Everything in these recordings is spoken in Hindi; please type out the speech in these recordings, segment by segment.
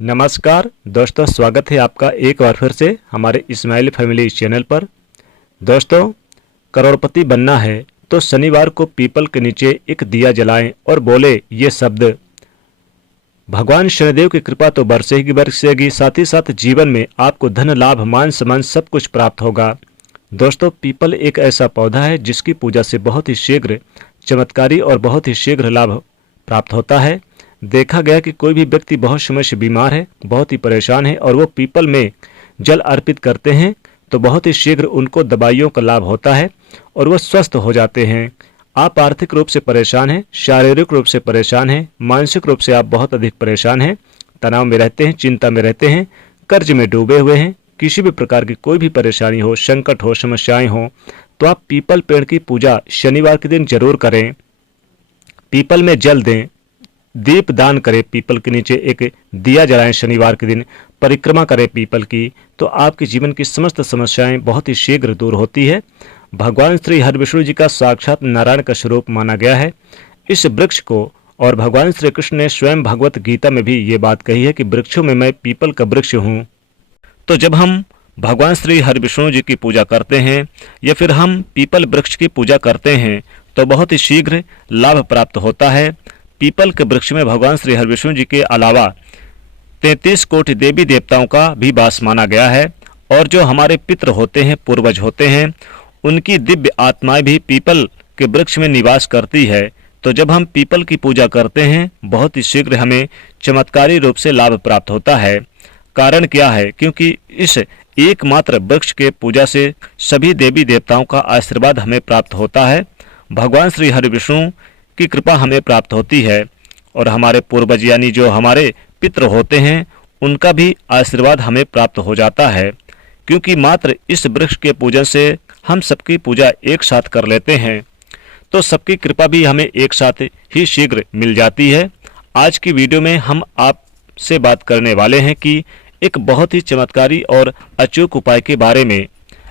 नमस्कार दोस्तों, स्वागत है आपका एक बार फिर से हमारे इस्माइल फैमिली चैनल पर। दोस्तों, करोड़पति बनना है तो शनिवार को पीपल के नीचे एक दिया जलाएं और बोले ये शब्द। भगवान शनिदेव की कृपा तो बरसेगी बरसेगी, साथ ही साथ जीवन में आपको धन लाभ मान सम्मान सब कुछ प्राप्त होगा। दोस्तों, पीपल एक ऐसा पौधा है जिसकी पूजा से बहुत ही शीघ्र चमत्कारी और बहुत ही शीघ्र लाभ प्राप्त होता है। देखा गया कि कोई भी व्यक्ति बहुत समय से बीमार है, बहुत ही परेशान है और वो पीपल में जल अर्पित करते हैं तो बहुत ही शीघ्र उनको दवाइयों का लाभ होता है और वो स्वस्थ हो जाते हैं। आप आर्थिक रूप से परेशान हैं, शारीरिक रूप से परेशान हैं, मानसिक रूप से आप बहुत अधिक परेशान हैं, तनाव में रहते हैं, चिंता में रहते हैं, कर्ज में डूबे हुए हैं, किसी भी प्रकार की कोई भी परेशानी हो, संकट हो, समस्याएं हो, तो आप पीपल पेड़ की पूजा शनिवार के दिन जरूर करें। पीपल में जल दें, दीप दान करें, पीपल के नीचे एक दिया जलाएं, शनिवार के दिन परिक्रमा करें पीपल की, तो आपके जीवन की समस्त समस्याएं बहुत ही शीघ्र दूर होती है। भगवान श्री हरिविष्णु जी का साक्षात नारायण का स्वरूप माना गया है इस वृक्ष को, और भगवान श्री कृष्ण ने स्वयं भगवत गीता में भी ये बात कही है कि वृक्षों में मैं पीपल का वृक्ष हूँ। तो जब हम भगवान श्री हरिविष्णु जी की पूजा करते हैं या फिर हम पीपल वृक्ष की पूजा करते हैं तो बहुत ही शीघ्र लाभ प्राप्त होता है। पीपल के वृक्ष में भगवान श्री हरिविष्णु जी के अलावा 33 कोटि देवी देवताओं का भी वास माना गया है, और जो हमारे पितृ होते हैं, पूर्वज होते हैं, उनकी दिव्य आत्माएं भी पीपल के वृक्ष में निवास करती है। तो जब हम पीपल की पूजा करते हैं बहुत ही शीघ्र हमें चमत्कारी रूप से लाभ प्राप्त होता है। कारण क्या है? क्योंकि इस एकमात्र वृक्ष के पूजा से सभी देवी देवताओं का आशीर्वाद हमें प्राप्त होता है, भगवान श्री हरिविष्णु की कृपा हमें प्राप्त होती है, और हमारे पूर्वज यानी जो हमारे पितृ होते हैं उनका भी आशीर्वाद हमें प्राप्त हो जाता है। क्योंकि मात्र इस वृक्ष के पूजन से हम सबकी पूजा एक साथ कर लेते हैं तो सबकी कृपा भी हमें एक साथ ही शीघ्र मिल जाती है। आज की वीडियो में हम आपसे बात करने वाले हैं कि एक बहुत ही चमत्कारी और अचूक उपाय के बारे में।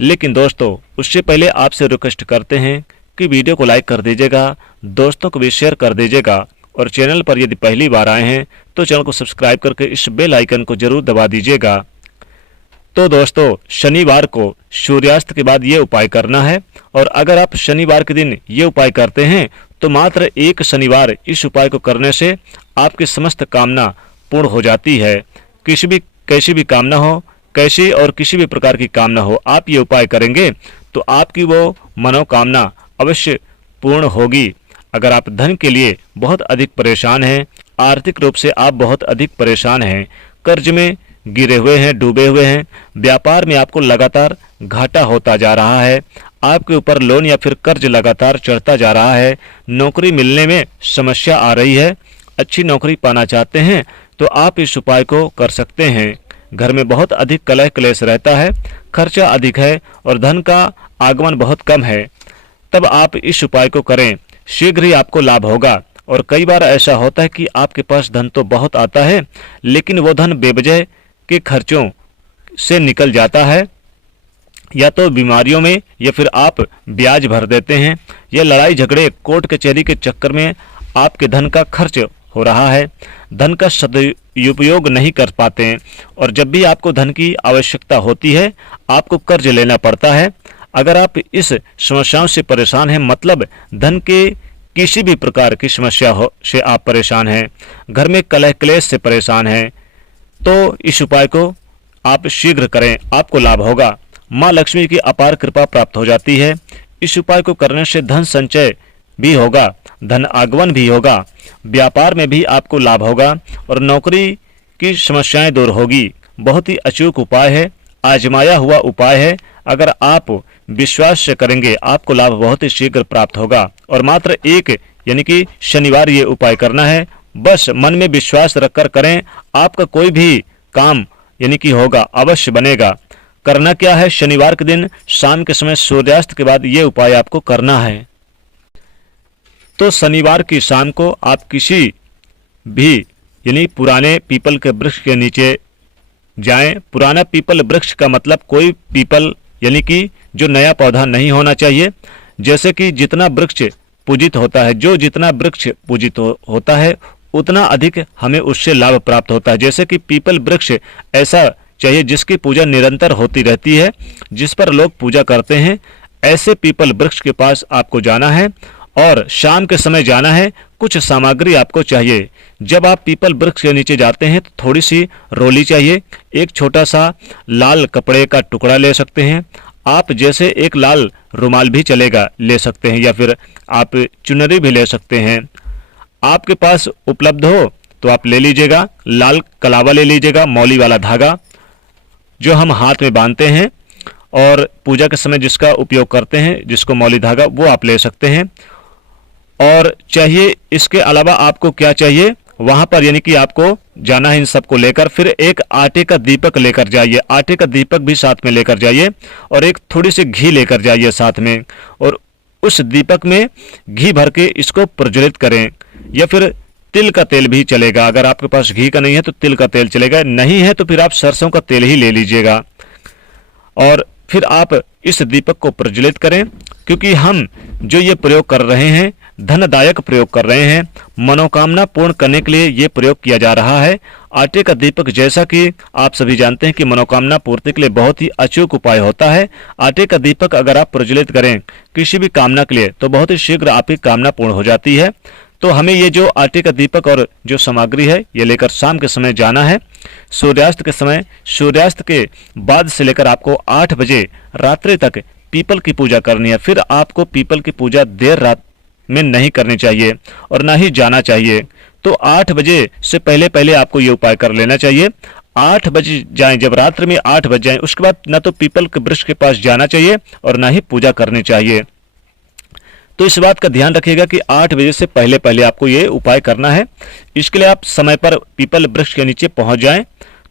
लेकिन दोस्तों, उससे पहले आपसे रिक्वेस्ट करते हैं कि वीडियो को लाइक कर दीजिएगा, दोस्तों को भी शेयर कर दीजिएगा, और चैनल पर यदि पहली बार आए हैं तो चैनल को सब्सक्राइब करके इस बेल आइकन को जरूर दबा दीजिएगा। तो दोस्तों, शनिवार को सूर्यास्त के बाद ये उपाय करना है, और अगर आप शनिवार के दिन ये उपाय करते हैं तो मात्र एक शनिवार इस उपाय को करने से आपकी समस्त कामना पूर्ण हो जाती है। कैसी भी कामना हो, कैसी और किसी भी प्रकार की कामना हो, आप ये उपाय करेंगे तो आपकी वो मनोकामना अवश्य पूर्ण होगी। अगर आप धन के लिए बहुत अधिक परेशान हैं, आर्थिक रूप से आप बहुत अधिक परेशान हैं, कर्ज में गिरे हुए हैं, डूबे हुए हैं, व्यापार में आपको लगातार घाटा होता जा रहा है, आपके ऊपर लोन या फिर कर्ज लगातार चढ़ता जा रहा है, नौकरी मिलने में समस्या आ रही है, अच्छी नौकरी पाना चाहते हैं तो आप इस उपाय को कर सकते हैं। घर में बहुत अधिक कलह क्लेश रहता है, खर्चा अधिक है और धन का आगमन बहुत कम है, तब आप इस उपाय को करें, शीघ्र ही आपको लाभ होगा। और कई बार ऐसा होता है कि आपके पास धन तो बहुत आता है लेकिन वो धन बेवजह के खर्चों से निकल जाता है, या तो बीमारियों में, या फिर आप ब्याज भर देते हैं, या लड़ाई झगड़े कोर्ट कचहरी के चक्कर में आपके धन का खर्च हो रहा है, धन का सदुपयोग नहीं कर पाते हैं, और जब भी आपको धन की आवश्यकता होती है आपको कर्ज लेना पड़ता है। अगर आप इस समस्याओं से परेशान हैं, मतलब धन के किसी भी प्रकार की समस्या हो से आप परेशान हैं, घर में कलह क्लेश से परेशान हैं, तो इस उपाय को आप शीघ्र करें, आपको लाभ होगा। माँ लक्ष्मी की अपार कृपा प्राप्त हो जाती है। इस उपाय को करने से धन संचय भी होगा, धन आगमन भी होगा, व्यापार में भी आपको लाभ होगा और नौकरी की समस्याएं दूर होगी। बहुत ही अचूक उपाय है, आजमाया हुआ उपाय है। अगर आप विश्वास से करेंगे आपको लाभ बहुत ही शीघ्र प्राप्त होगा, और मात्र एक यानी कि शनिवार ये उपाय करना है। बस मन में विश्वास रखकर करें, आपका कोई भी काम यानी कि होगा, अवश्य बनेगा। करना क्या है? शनिवार के दिन शाम के समय सूर्यास्त के बाद ये उपाय आपको करना है। तो शनिवार की शाम को आप किसी भी यानी पुराने पीपल के वृक्ष के नीचे जाएं। पुराना पीपल वृक्ष का मतलब कोई पीपल यानी कि जो नया पौधा नहीं होना चाहिए। जैसे कि जितना वृक्ष पूजित होता है, जो जितना वृक्ष पूजित होता है उतना अधिक हमें उससे लाभ प्राप्त होता है। जैसे कि पीपल वृक्ष ऐसा चाहिए जिसकी पूजा निरंतर होती रहती है, जिस पर लोग पूजा करते हैं। ऐसे पीपल वृक्ष के पास आपको जाना है और शाम के समय जाना है। कुछ सामग्री आपको चाहिए। जब आप पीपल वृक्ष के नीचे जाते हैं तो थोड़ी सी रोली चाहिए, एक छोटा सा लाल कपड़े का टुकड़ा ले सकते हैं आप, जैसे एक लाल रुमाल भी चलेगा ले सकते हैं, या फिर आप चुनरी भी ले सकते हैं। आपके पास उपलब्ध हो तो आप ले लीजिएगा। लाल कलावा ले लीजिएगा, मौली वाला धागा जो हम हाथ में बांधते हैं और पूजा के समय जिसका उपयोग करते हैं, जिसको मौली धागा, वो आप ले सकते हैं। और चाहिए इसके अलावा आपको क्या चाहिए वहां पर, यानी कि आपको जाना है इन सबको लेकर। फिर एक आटे का दीपक लेकर जाइए, आटे का दीपक भी साथ में लेकर जाइए, और एक थोड़ी सी घी लेकर जाइए साथ में, और उस दीपक में घी भर के इसको प्रज्वलित करें, या फिर तिल का तेल भी चलेगा। अगर आपके पास घी का नहीं है तो तिल का तेल चलेगा, नहीं है तो फिर आप सरसों का तेल ही ले लीजिएगा। और फिर आप इस दीपक को प्रज्वलित करें, क्योंकि हम जो ये प्रयोग कर रहे हैं धनदायक प्रयोग कर रहे हैं, मनोकामना पूर्ण करने के लिए ये प्रयोग किया जा रहा है। आटे का दीपक, जैसा कि आप सभी जानते हैं कि मनोकामना पूर्ति के लिए बहुत ही अचूक उपाय होता है। आटे का दीपक अगर आप प्रज्वलित करें किसी भी कामना के लिए तो बहुत ही शीघ्र आपकी कामना पूर्ण हो जाती है। तो हमें ये जो आटे का दीपक और जो सामग्री है ये लेकर शाम के समय जाना है। सूर्यास्त के समय, सूर्यास्त के बाद से लेकर आपको 8 बजे रात्रि तक पीपल की पूजा करनी है। फिर आपको पीपल की पूजा देर रात में नहीं करनी चाहिए और ना ही जाना चाहिए। तो 8 बजे से पहले पहले आपको ये उपाय कर लेना चाहिए। 8 बजे जाएं, जब रात्रि में 8 बज जाएं, उसके बाद ना तो पीपल के वृक्ष के पास जाना चाहिए और ना ही पूजा करनी चाहिए। तो इस बात का ध्यान रखिएगा कि 8 बजे से पहले पहले आपको ये उपाय करना है। इसके लिए आप समय पर पीपल वृक्ष के नीचे पहुंच जाएं।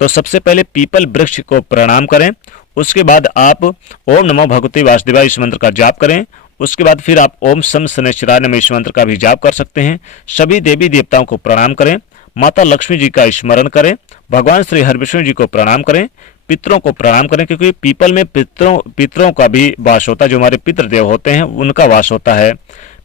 तो सबसे पहले पीपल वृक्ष को प्रणाम करें, उसके बाद आप ओम नमो भगवते वासुदेवाय इस मंत्र का जाप करें। उसके बाद फिर आप ओम सम शनैश्चराय नमः इस मंत्र का भी जाप कर सकते हैं। सभी देवी देवताओं को प्रणाम करें, माता लक्ष्मी जी का स्मरण करें, भगवान श्री हरिविष्णु जी को प्रणाम करें, पितरों को प्रणाम करें, क्योंकि पीपल में पितरों का भी वास होता है, जो हमारे पितृदेव होते हैं उनका वास होता है।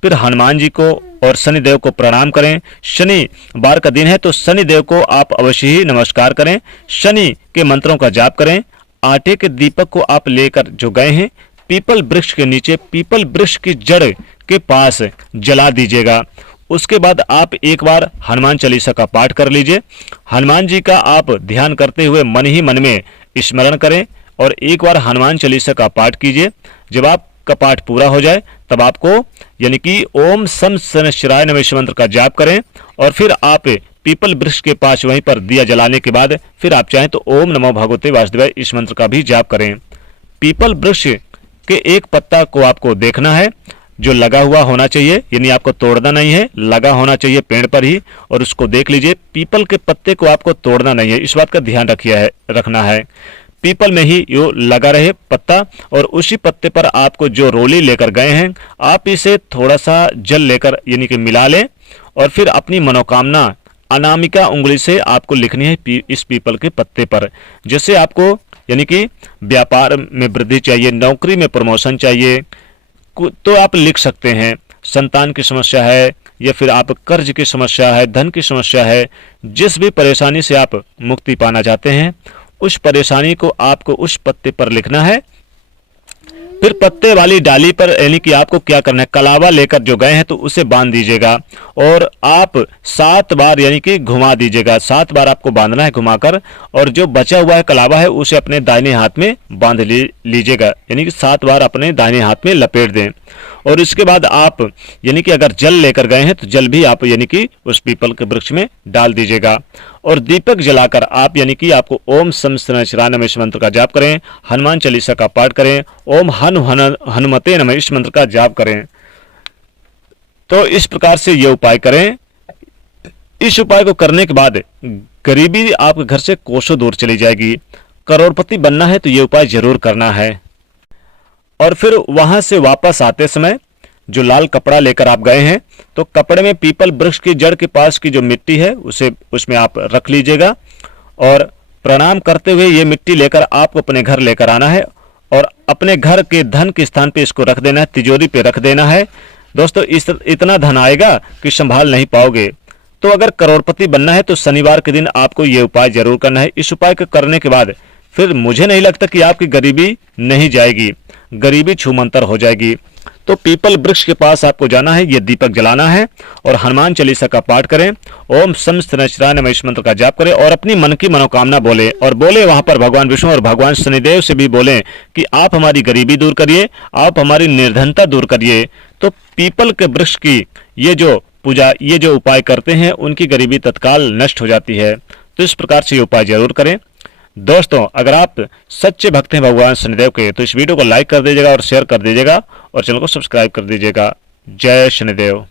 फिर हनुमान जी को और शनिदेव को प्रणाम करें। शनिवार का दिन है तो शनिदेव को आप अवश्य ही नमस्कार करें, शनि के मंत्रों का जाप करें। आटे के दीपक को आप लेकर जो गए हैं पीपल वृक्ष के नीचे, पीपल वृक्ष की जड़ के पास जला दीजिएगा। उसके बाद आप एक बार हनुमान चालीसा का पाठ कर लीजिए। हनुमान जी का आप ध्यान करते हुए मन ही मन में स्मरण करें और एक बार हनुमान चालीसा का पाठ कीजिए। जब आपका पाठ पूरा हो जाए तब आपको यानी कि ओम सम शनैश्चराय नमः इस मंत्र का जाप करें और फिर आप पीपल वृक्ष के पास वहीं पर दिया जलाने के बाद फिर आप चाहें तो ओम नमो भगवते वासुदेवाय इस मंत्र का भी जाप करें। पीपल वृक्ष के एक पत्ता को आपको देखना है जो लगा हुआ होना चाहिए, यानी आपको तोड़ना नहीं है, लगा होना चाहिए पेड़ पर ही, और उसको देख लीजिए। पीपल के पत्ते को आपको तोड़ना नहीं है, इस बात का ध्यान रखना है। पीपल में ही यो लगा रहे पत्ता, और उसी पत्ते पर आपको जो रोली लेकर गए हैं आप इसे थोड़ा सा जल लेकर यानी कि मिला लें और फिर अपनी मनोकामना अनामिका उंगली से आपको लिखनी है इस पीपल के पत्ते पर। जैसे आपको यानी कि व्यापार में वृद्धि चाहिए, नौकरी में प्रमोशन चाहिए, तो आप लिख सकते हैं। संतान की समस्या है या फिर आप कर्ज की समस्या है, धन की समस्या है, जिस भी परेशानी से आप मुक्ति पाना चाहते हैं उस परेशानी को आपको उस पत्ते पर लिखना है। फिर पत्ते वाली डाली पर यानी कि आपको क्या करना है, कलावा लेकर जो गए हैं तो उसे बांध दीजिएगा और आप 7 बार यानी कि घुमा दीजिएगा। 7 बार आपको बांधना है घुमाकर, और जो बचा हुआ है कलावा है उसे अपने दाहिने हाथ में बांध लीजिएगा, यानी कि 7 बार अपने दाहिने हाथ में लपेट दें। और इसके बाद आप यानी कि अगर जल लेकर गए हैं तो जल भी आप यानी कि उस पीपल के वृक्ष में डाल दीजिएगा। और दीपक जलाकर आप यानी कि आपको ओम सम शनैश्चराय नमः इस मंत्र का जाप करें, हनुमान चालीसा का पाठ करें, ओम हनुमते नमः इस मंत्र का जाप करें। तो इस प्रकार से ये उपाय करें। इस उपाय को करने के बाद गरीबी आपके घर से कोसों दूर चली जाएगी। करोड़पति बनना है तो ये उपाय जरूर करना है। और फिर वहां से वापस आते समय जो लाल कपड़ा लेकर आप गए हैं तो कपड़े में पीपल वृक्ष की जड़ के पास की जो मिट्टी है उसे उसमें आप रख लीजिएगा और प्रणाम करते हुए ये मिट्टी लेकर आपको अपने घर लेकर आना है और अपने घर के धन के स्थान पे इसको रख देना है, तिजोरी पे रख देना है। दोस्तों इतना धन आएगा कि संभाल नहीं पाओगे। तो अगर करोड़पति बनना है तो शनिवार के दिन आपको ये उपाय जरूर करना है। इस उपाय को करने के बाद फिर मुझे नहीं लगता कि आपकी गरीबी नहीं जाएगी, गरीबी छूमंतर हो जाएगी। तो पीपल वृक्ष के पास आपको जाना है, ये दीपक जलाना है और हनुमान चालीसा का पाठ करें, ओम सम शनैश्चराय नमः इस मंत्र का जाप करें और अपनी मन की मनोकामना बोले और बोले वहां पर भगवान विष्णु और भगवान शनिदेव से भी बोलें कि आप हमारी गरीबी दूर करिए, आप हमारी निर्धनता दूर करिए। तो पीपल के वृक्ष की ये जो पूजा, ये जो उपाय करते हैं, उनकी गरीबी तत्काल नष्ट हो जाती है। तो इस प्रकार से ये उपाय जरूर करें। दोस्तों, अगर आप सच्चे भक्त हैं भगवान शनिदेव के तो इस वीडियो को लाइक कर दीजिएगा और शेयर कर दीजिएगा और चैनल को सब्सक्राइब कर दीजिएगा। जय शनिदेव।